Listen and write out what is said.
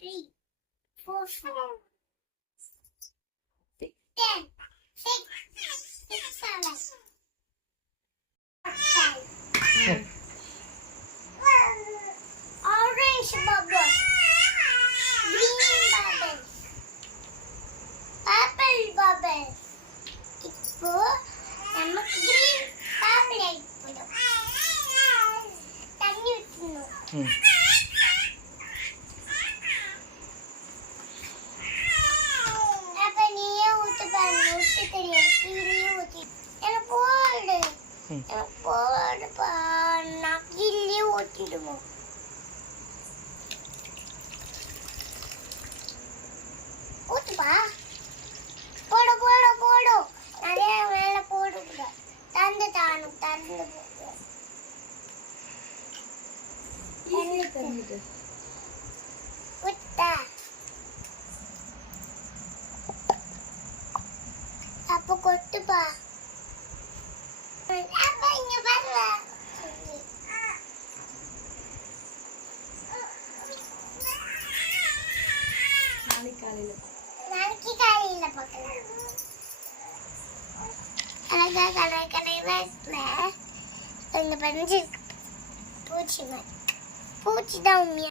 3, 4, 10, 6, 7, 8. Orange bubble, green bubble, purple bubble. இப்போ நமக்கு green bubble போடும். தண்ணி ஊற்றணும். அப்ப நீயே ஊத்து பாருங்க. ஊத்து தெரியும். நீயே ஊத்தி. எனக்கு போடு. எனக்கு போடுப்பா. நான் கீழே ஊத்திடுவோம். ஊத்துப்பா. போடு போடு போடு. நிறைய மேல போடுங்க. தந்து போடு. ஈஸியா தந்துடு. ஊத்தா. அப்ப கொட்டுப்பா. அப்ப இங்க பாருங்க. நாளைக்கு காலையில பார்க்கலாம். அழகா கலர்ல இங்க பஞ்சு பூச்சி தான் உண்மையா.